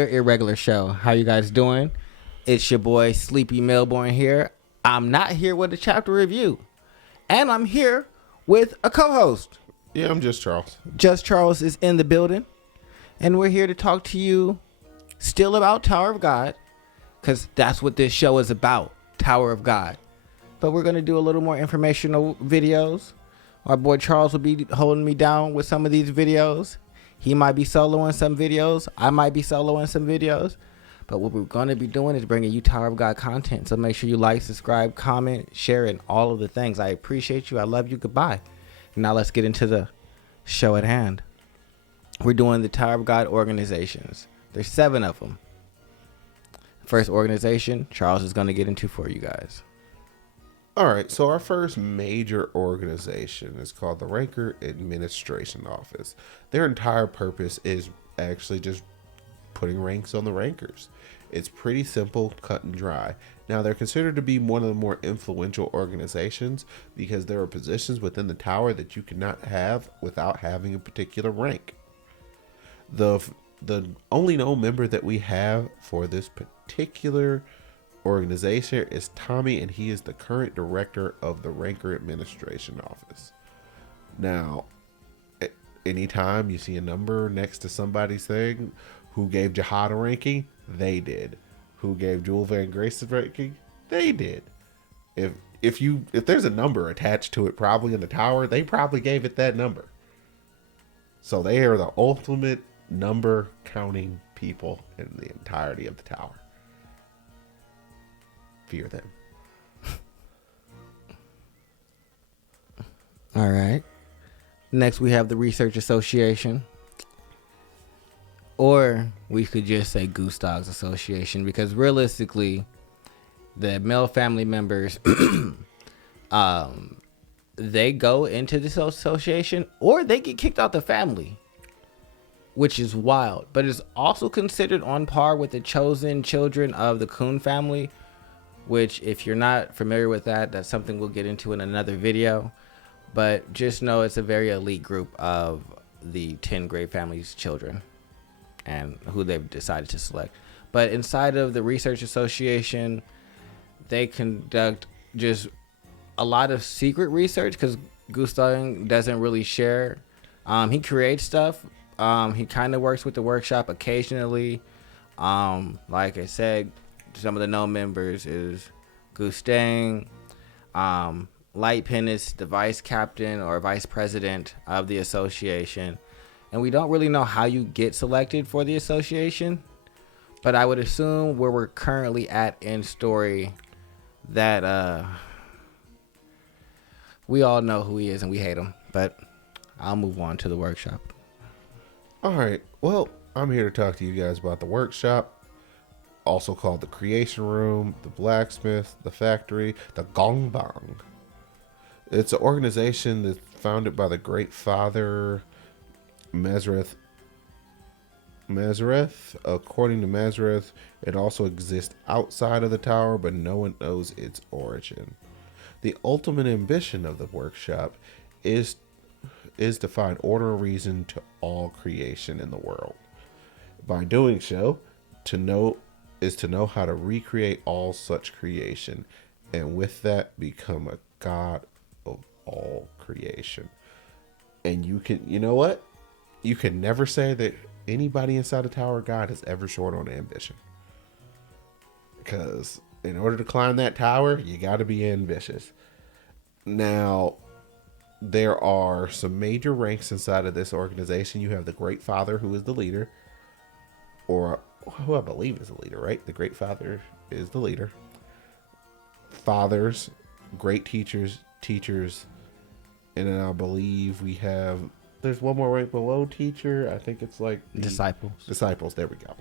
Irregular show. How you guys doing? It's your boy Sleepy Melbourne here. I'm not here with a chapter review, and I'm here with a co-host. Yeah, I'm just Charles. Just Charles is in the building, and we're here to talk to you still about Tower of God, because that's what this show is about, Tower of God. But we're going to do a little more informational videos. Our boy Charles will be holding me down with some of these videos. He might be soloing some videos. I might be soloing some videos. But what we're going to be doing is bringing you Tower of God content. So make sure you like, subscribe, comment, share, and all of the things. I appreciate you. I love you. Goodbye. Now let's get into the show at hand. We're doing the Tower of God organizations. There's 7 of them. First organization, Charles is going to get into for you guys. All right, so our first major organization is called the Ranker Administration Office. Their entire purpose is actually just putting ranks on the rankers. It's pretty simple, cut and dry. Now, they're considered to be one of the more influential organizations because there are positions within the tower that you cannot have without having a particular rank. The only known member that we have for this particular organization is Tommy, and he is the current director of the Ranker Administration Office. Now, anytime you see a number next to somebody's thing, who gave Jihad a ranking? They did. Who gave Jewel Van Grace a ranking? They did. If there's a number attached to it, probably in the tower, they probably gave it that number. So they are the ultimate number counting people in the entirety of the tower. Fear them. All right. Next, we have the Research Association. Or we could just say Goose Dogs Association, because realistically, the male family members, they go into this association or they get kicked out the family, which is wild. But it's also considered on par with the chosen children of the Coon family, which, if you're not familiar with that, that's something we'll get into in another video. But just know it's a very elite group of the 10 Grey family's children and who they've decided to select. But inside of the Research Association, they conduct just a lot of secret research because Gustav doesn't really share. He creates stuff. He kind of works with the workshop occasionally. Like I said, some of the known members is Gustang. Lightpin is the vice captain or vice president of the association. And we don't really know how you get selected for the association. But I would assume where we're currently at in story that we all know who he is and we hate him. But I'll move on to the workshop. All right. Well, I'm here to talk to you guys about the workshop, also called the Creation Room, the Blacksmith, the Factory, the Gong Bang. It's an organization that's founded by the Great Father Mazareth. According to Mazareth, it also exists outside of the tower, but no one knows its origin. The ultimate ambition of the workshop is to find order and reason to all creation in the world. By doing so, to know how to recreate all such creation, and with that become a god of all creation. And you know what? You can never say that anybody inside the Tower of God is ever short on ambition. Because in order to climb that tower, you got to be ambitious. Now, there are some major ranks inside of this organization. You have the Great Father, who is the leader, or who I believe is the leader, right? The Great Father is the leader. Fathers, great teachers, and then I believe there's one more rank below teacher. I think it's like Disciples. Disciples, there we go.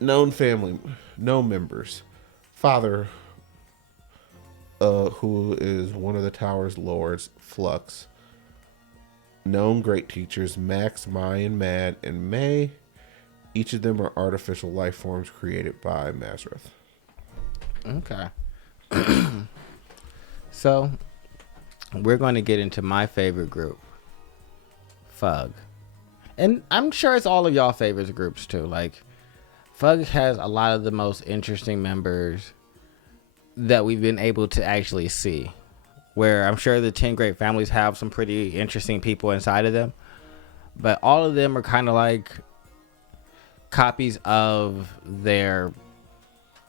Known members. Father, who is one of the tower's lords, Flux. Known great teachers, Max, Mayan, Mad, and May. Each of them are artificial life forms created by Mazareth. Okay. So, we're going to get into my favorite group, Fug. And I'm sure it's all of y'all favorites groups too. Like, Fug has a lot of the most interesting members that we've been able to actually see. Where I'm sure the 10 Great Families have some pretty interesting people inside of them. But all of them are kind of like copies of their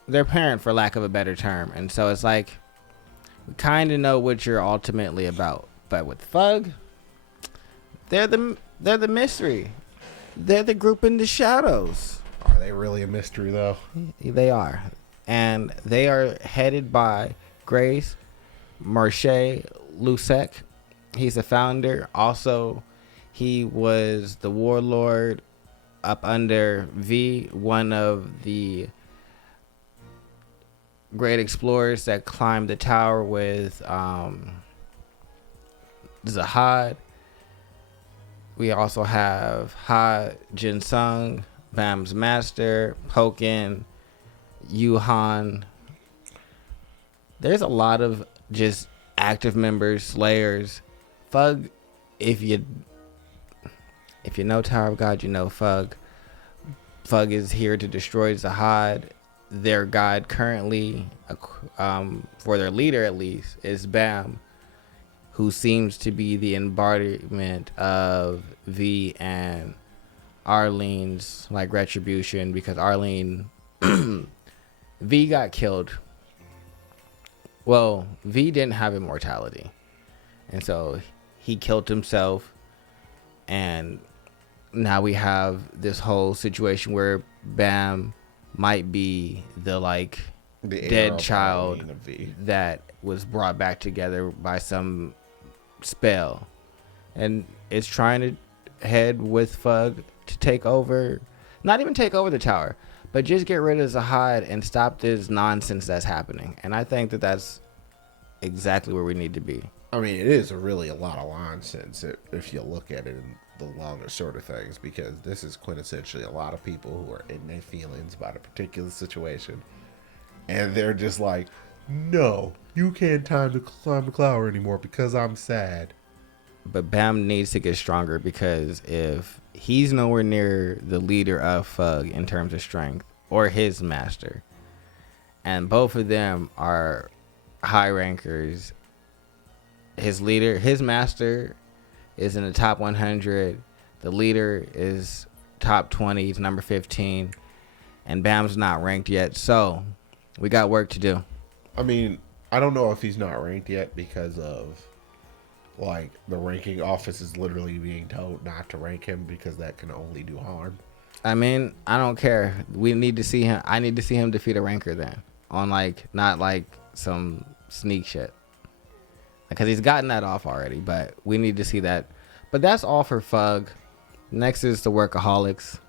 parent, for lack of a better term. And so it's like, we kind of know what you're ultimately about. But with Fug, they're the mystery. They're the group in the shadows. Are they really a mystery though? They are. And they are headed by Grace Marche Lusek. He's the founder. Also, he was the warlord up under V, one of the great explorers that climbed the tower with Zahad. We also have Ha Jin Sung, Bam's master, Pokin, Yuhan. There's a lot of just active members, slayers. Fug, if you know Tower of God, you know Fug. Fug is here to destroy Zahad. Their god currently, for their leader at least, is Bam, who seems to be the embodiment of V and Arlene's like retribution, because Arlene V got killed. Well, V didn't have immortality, and so he killed himself, and now we have this whole situation where Bam might be the dead child that was brought back together by some spell, and it's trying to head with Fug to take over, not even take over the tower, but just get rid of Zahad and stop this nonsense that's happening. And I think that that's exactly where we need to be. I mean, it is really a lot of nonsense if you look at it in the longer sort of things, because this is quintessentially a lot of people who are in their feelings about a particular situation, and they're just like, no, you can't time to climb the tower anymore because I'm sad. But Bam needs to get stronger, because if he's nowhere near the leader of Fug in terms of strength, or his master, and both of them are high rankers, his master is in the top 100, the leader is top 20, he's number 15, and Bam's not ranked yet, so we got work to do. I mean, I don't know if he's not ranked yet because of the ranking office is literally being told not to rank him because that can only do harm. I mean, I don't care. We need to see him. I need to see him defeat a ranker then, on not some sneak shit, because he's gotten that off already. But we need to see that. But that's all for Fug. Next is the Workaholics.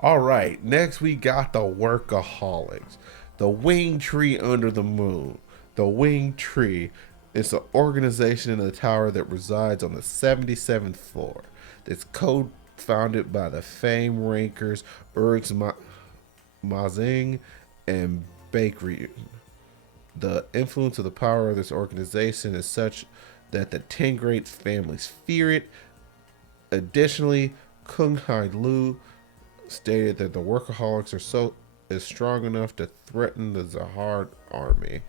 All right, next we got the Workaholics, the Winged Tree under the moon. The Winged Tree is an organization in the tower that resides on the 77th floor. It's co-founded by the famed rankers Urix Mazing and Bakery. The influence of the power of this organization is such that the 10 great families fear it. Additionally, Kung Hai Lu stated that the Workaholics is strong enough to threaten the Zahard army.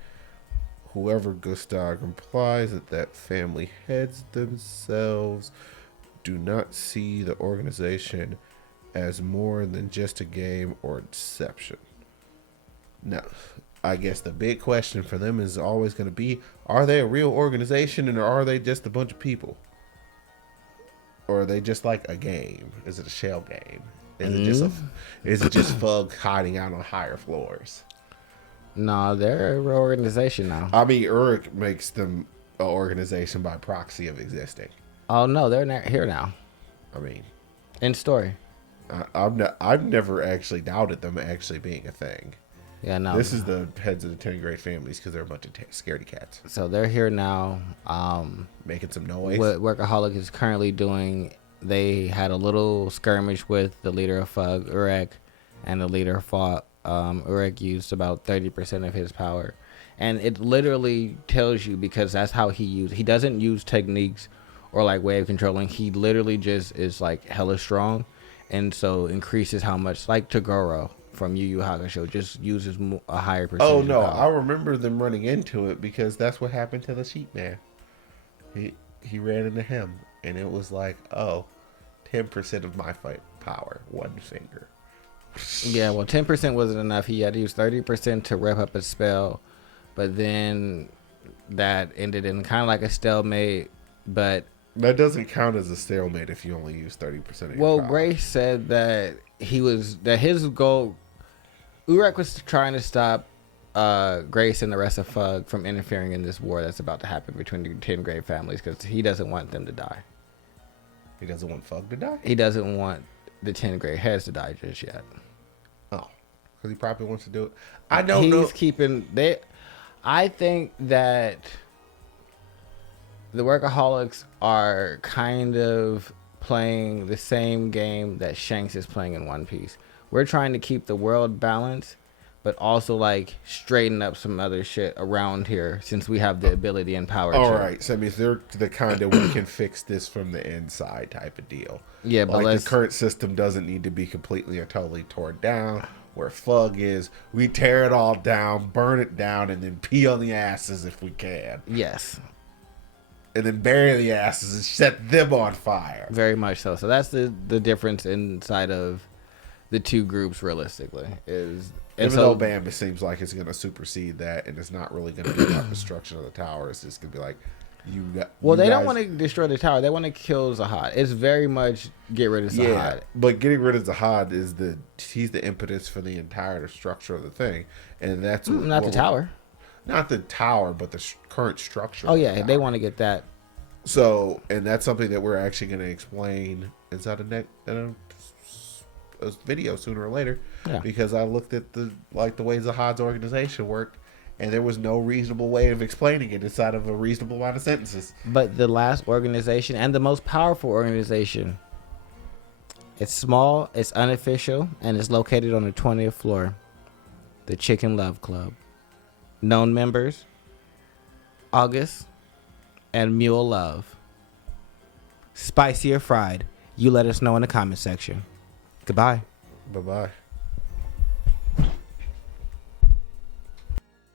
Whoever Gustav implies that family heads themselves do not see the organization as more than just a game or deception. Now, I guess the big question for them is always going to be, are they a real organization, and are they just a bunch of people? Or are they just like a game? Is it a shell game? Is it just Fug hiding out on higher floors? No, they're a real organization now. I mean, Uruk makes them an organization by proxy of existing. Oh no, they're here now. I mean, in story. I've never actually doubted them actually being a thing. Yeah, no. This is the heads of the 10 great families because they're a bunch of scaredy cats. So they're here now. Making some noise. What Workaholic is currently doing, they had a little skirmish with the leader of Fug, Urek, and the leader fought. Urek used about 30% of his power. And it literally tells you, because that's how he doesn't use techniques or like wave controlling. He literally just is like hella strong, and so increases how much, like Toguro from Yu Yu Hakusho, just uses a higher percentage. Oh no, of I power. remember them running into it because that's what happened to the sheep man. He ran into him, and it was like, oh, 10% of my fight power, one finger. Yeah, well, 10% wasn't enough. He had to use 30% to rep up a spell, but then that ended in kind of like a stalemate. But That doesn't count as a stalemate if you only use 30% of your power. Grace said that his goal. Urek was trying to stop Grace and the rest of Fug from interfering in this war that's about to happen between the 10 Grey families, because he doesn't want them to die. He doesn't want Fug to die? He doesn't want the 10 Grey heads to die just yet. Oh, because he probably wants to do it. I don't know. He's keeping... I think that the Workaholics are kind of playing the same game that Shanks is playing in One Piece. We're trying to keep the world balanced, but also like straighten up some other shit around here, since we have the ability and power. All right, so that means they're the kind of we can fix this from the inside type of deal. Yeah, but like the current system doesn't need to be completely or totally torn down. Where Fug is, we tear it all down, burn it down, and then pee on the asses if we can. Yes. And then bury the asses and set them on fire. Very much so. So that's the difference inside of the two groups, realistically. Even though Bamba seems like it's going to supersede that, and it's not really going to be about destruction of the tower. It's just going to be like, they don't want to destroy the tower. They want to kill Zahad. It's very much get rid of Zahad. Yeah, but getting rid of Zahad is he's the impetus for the entire structure of the thing, and that's not the tower. Not the tower, but the current structure. Oh yeah, they want to get that. So, and that's something that we're actually going to explain inside a video sooner or later, because I looked at the way Zahad's organization worked, and there was no reasonable way of explaining it inside of a reasonable amount of sentences. But the last organization and the most powerful organization, it's small, it's unofficial, and it's located on the 20th floor. The Chicken Love Club. Known members, August and Mule Love. Spicy or fried? You let us know in the comment section. Goodbye. Bye-bye.